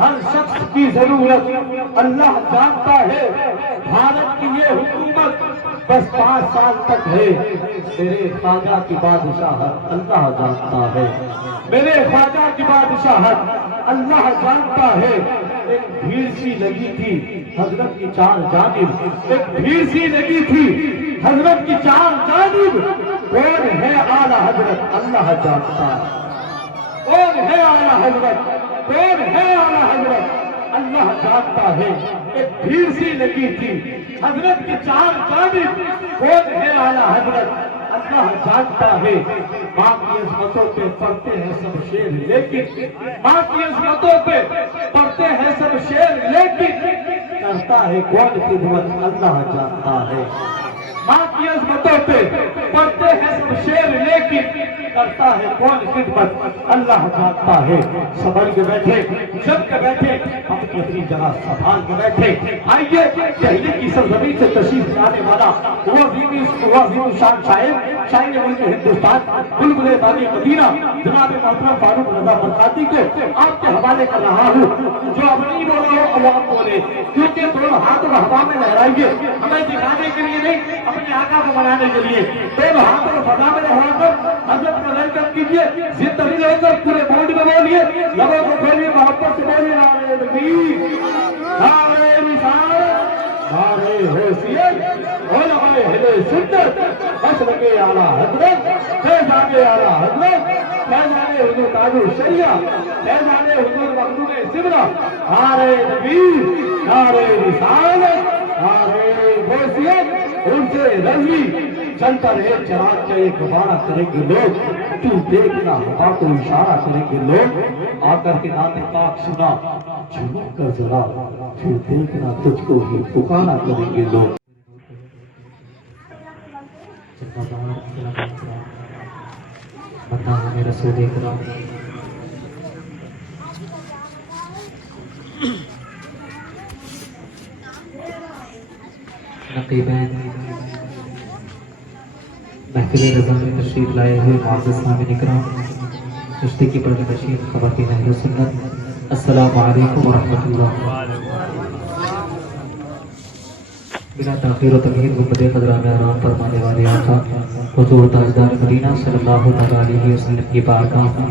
हर शख्स की जरूरत अल्लाह जानता है। भारत की ये हुकूमत बस 5 साल तक है। मेरे ख्वाजा की बादशाहत अल्लाह जानता है। मेरे ख्वाजा की बादशाहत अल्लाह जानता है। एक भीड़ सी लगी थी हजरत की चार जानिब, एक भीड़ सी लगी थी हजरत की चार जानिब। कौन है आला हजरत अल्लाह जानता है। कौन है आला हजरत, कौन है आला हजरत अल्लाह जानता है। एक भीड़ सी लगी थी हजरत की चार जानिब। कौन है आला हजरत अल्लाह जानता है। माँ की अजमतों पे पढ़ते हैं सब शेर, लेकिन माँ की अजमतों पे पढ़ते हैं सब शेर, लेकिन करता है कौन खिदमत अल्लाह जानता है। माँ की अजमतों पे पढ़ते हैं सब शेर, लेकिन करता है कौन खिदमत अल्लाह जानता है। संभल के बैठे, जम के बैठे, अपनी अपनी जगह संभाल के बैठे। आइए दिल्ली की सरजमीन से तशरीफ लाने वाला वो शान शायर मुल्क हिंदुस्तान, बुलबुले बानी मदीना जनाब मोहतरम फारूक रजा बरकाती को आपके हवाले कर रहा हूँ। जो अब नहीं बोल रहे हो अब आप बोले, क्योंकि दोनों हाथों को हवा में लहराइए, हमें दिखाने के लिए नहीं, अपने आका को मनाने के लिए। दोनों हाथों को फजा में लहराकर हजरत को वेलकम कीजिए। जिंदगी रहकर पूरे बॉडी में बोलिए, लोगों को खोलिए, मोहब्बत से बोलिए, नारे तकबीर, नारे रिसालत, नारे हैसियत, उलमाए अहले सुन्नत, मसलके आला हजरत, फैज़ाने आला हजरत, फैज़ाने हुजूर ताजुल शरिया, फैज़ाने हुजूर मखदूम सिमरा, नारे तकबीर, नारे रिसालत, नारे हैसियत, उनसे रज़ी। चलता रहे चराग का एक गुब्बारा करेंगे लोग, तू देखना हवा को इशारा करेंगे लोग। आकर के नाते पाक सुना झुक कर जरा, फिर देखना तुझको ही पुकारा करेंगे लोग। रसूल इकराम नक़ीबैन महफिल रज़ा में तशरीफ लाए हुए मुअज़्ज़ज़ सामिन इकराम, रिश्ते की पर्दनशीन ख़वातीन अहले सुन्नत, अस्सलामु अलैकुम व रहमतुल्लाह। बिना ताख़ीर व तमहीद गुंबदे ख़ज़रा में आराम फरमाने वाले आका हुज़ूर ताजदार मदीना सल्लल्लाहु अलैहि वसल्लम की बारगाह में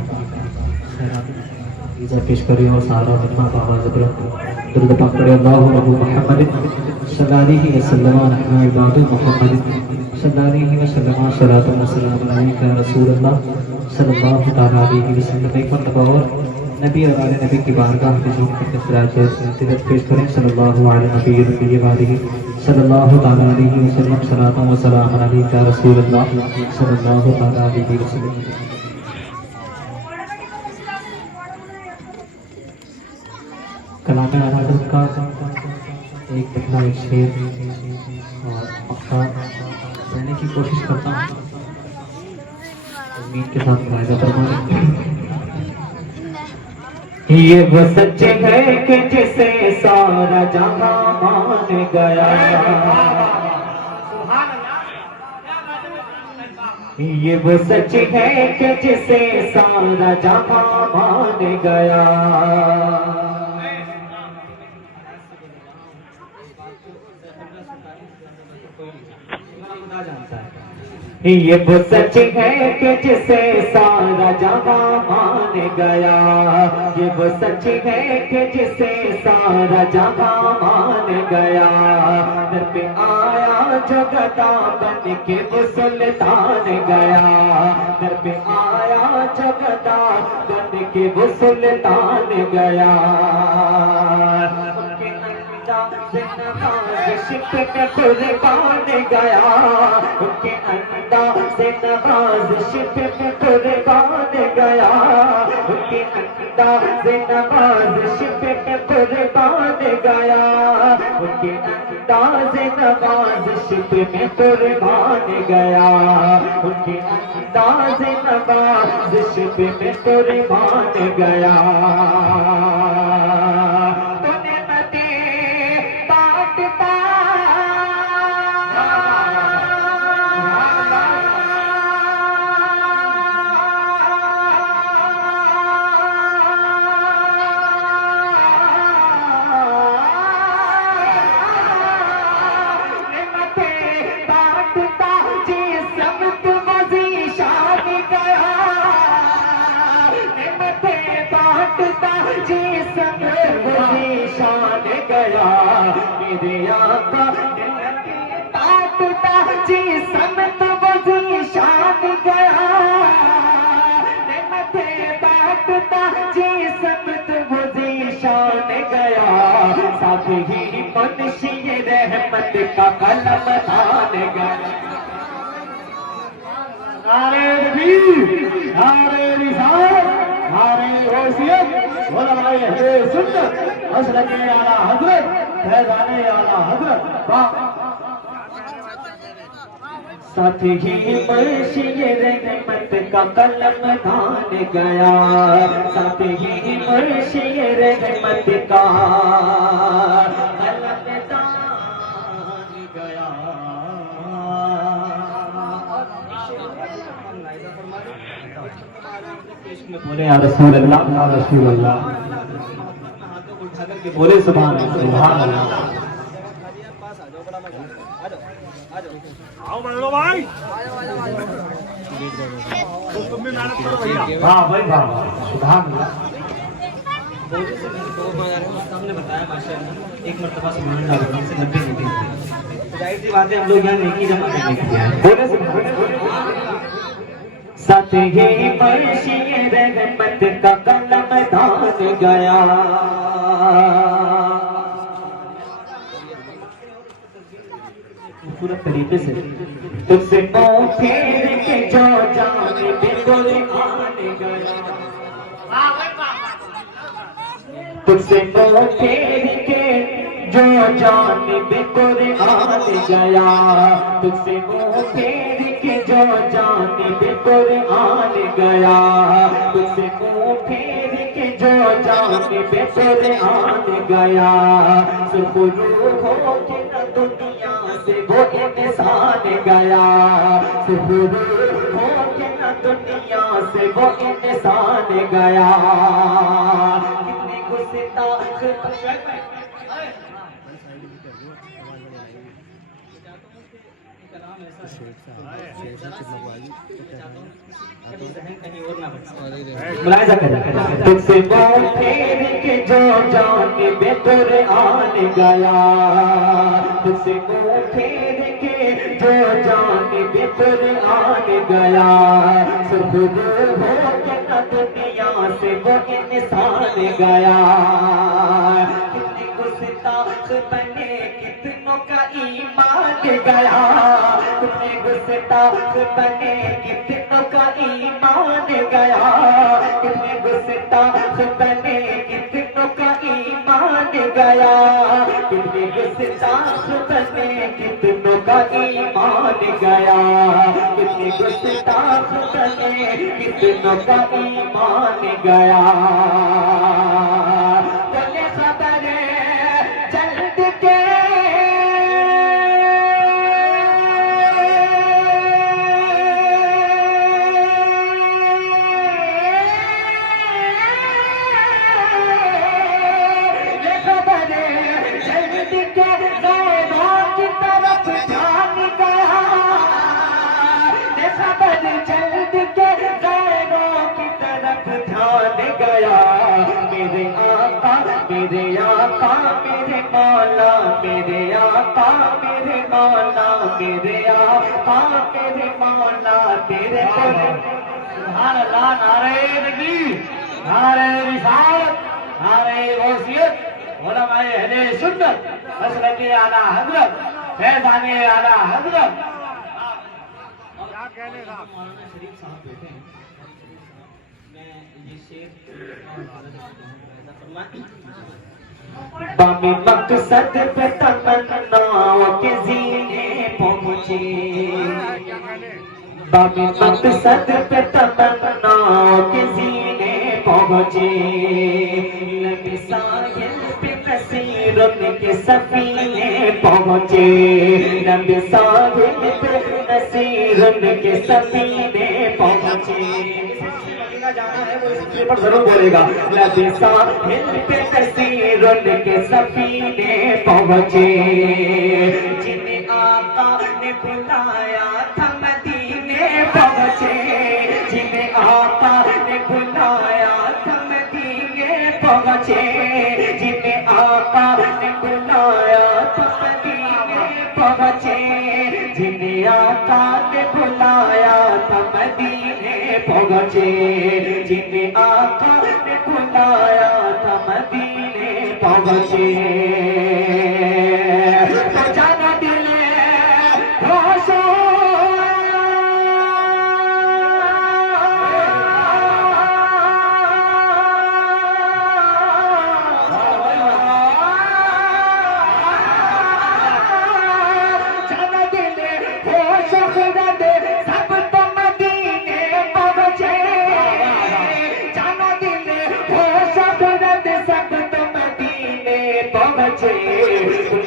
इज़ा पेश करें और सारा मजमा बाबा ज़बरत दुरूद पाक पढ़े। अल्लाहु मुहम्मद सल्लल्लाहु अलैहि वसल्लम अहना इबादु मुहम्मद सल्लल्लाहु अलैहि वसल्लम सलातु व सलाम अलैका या रसूल अल्लाह सल्लल्लाहु अलैहि वसल्लम। एक मरतबा और नबी और आले नबी की बारगाह में झूम कर सिराज पेश करें। सल्लल्लाहु अलैहि सल्लल्लाहु अलैहि वसल्लम सलातु व सलाम अलैका या रसूल अल्लाह सल्लल्लाहु अलैहि वसल्लम। कलाम अहमद का एक पहला एक शेर और मक्का कहने की कोशिश करता हूँ, उम्मीद के साथ मुलाहिजा फरमाएं। ये वो सच है कि जिसे सारा जहां मान गया, ये वो सच है कि जिसे सारा जहां मान गया। ये वो सच है कि जिसे सारा जहां मान गया, ये वो सच है कि जिसे सारा जहां मान गया। दर पे आया जो गदा बन के वो सुल्तान गया, दर पे आया जो गदा बन के वो सुल्तान गया। शिप में कुर्बान गया, उनके अंदाज़ नवाज़िश में कुर्बान गया, उनके अंदाज़ नवाज़िश में कुर्बान गया, उनके अंदाज़ नवाज़िश में कुर्बान गया, उनके अंदाज़ नवाज़िश में कुर्बान गया। शान गया मेरे आका टूटा जी समत वजी शान गया मथे बाटता जी समत वजी शान गया साथ ही मुंशी रहमत का कलम थान गया नारे नबी नारे रिसालत नारे गौसियत उलमाए अहले सुन्नत मसलक आला हजरत फैज़ाने आला हजरत साथ ही मुंशी रहमत का कलम थान गया साथ ही मुंशी रहमत का कलम थान गया बोले या रसूल अल्लाह बोले सुभान अल्लाह आओ बड़ो भाई तुम भी मेहनत करो भैया वाह भाई वाह सुभान अल्लाह हमने बताया माशाअल्लाह एक मर्तबा सुभान अल्लाह से 90 नहीं जाहिर सी बात है हम लोग यहाँ नेकी जमा करने के लिए आए बोले साथ ही मुंशी रहमत का कलम थान गया खूबसूरत तरीके से तुझसे मुंह फेर के जो जाने बिल्कुल आन गया तुझसे मुंह फेर के जो जाने बिल्कुल आन गया तुझसे मुंह फेर के जो जाने बिल्कुल आन गया तुझसे मुंह फेर के जो जाने बिल्कुल आन गया सुखरू हो के न दुनिया से वो इंसान गया सुखरू हो के न दुनिया से वो इंसान गया कितने गुस्ताख मुलायजा करें तुझसे मुंह फेर के जो जाने बेतुर आन गया तुझसे मुंह फेर के जो जाने बेतुर आन गया सुखरू हो के न दुनिया से वो इंसान गया कितने गुस्ताख बने कितनों का ईमान गया कितने गुस्ताख बने कितनों का ईमान गया कितने गुस्ताख बने कितनों का ईमान गया कितने गुस्ताख बने कितनों का ईमान गया कितने गुस्ताख बने कितनों का ईमान गया बोले खबर जल्द के मेरे आका मेरे मौला मेरे आका मेरे मौला मेरे आका मेरे मौला तेरे सुभान अल्लाह नारे नबी नारे रिसालत नारे गौसियत उलमाए अहले सुन्नत मसलक आला हजरत फैज़ाने आला हजरत क्या कहने साहब मौलाना शरीफ साहब बैठे हैं मैं ये शेर बामी मकसद पे तमन्नाओं के ज़ीने पहुँचे बामी मकसद पे तमन्नाओं के ज़ीने पहुँचे नबी साहिल पे नसीरत के सफीने पहुँचे नबी साहिल पे नसीरत के सफीने पहुँचे जाना है वो इस पर जरूर बोलेगा नबी साहिल पे नसीरत के सफीने पहुँचे जिन्हें आका ने बुलाया था मदीने पहुँचे जिन्हें आका ने बुलाया था मदीने पहुँचे पहुंचे, जिन्हें आका ने बुलाया था मदीने पहुंचे। तो जाना दिल होश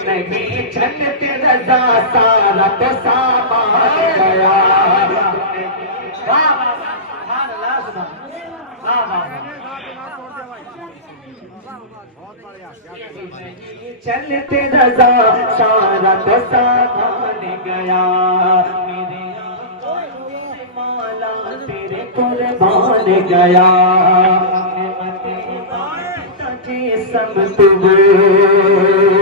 नहीं चलते रजा सारा तो सामान गया। चलते रजा सारा तो सामान गया। मेरे माला तेरे कुर्बान गया। सब तुझे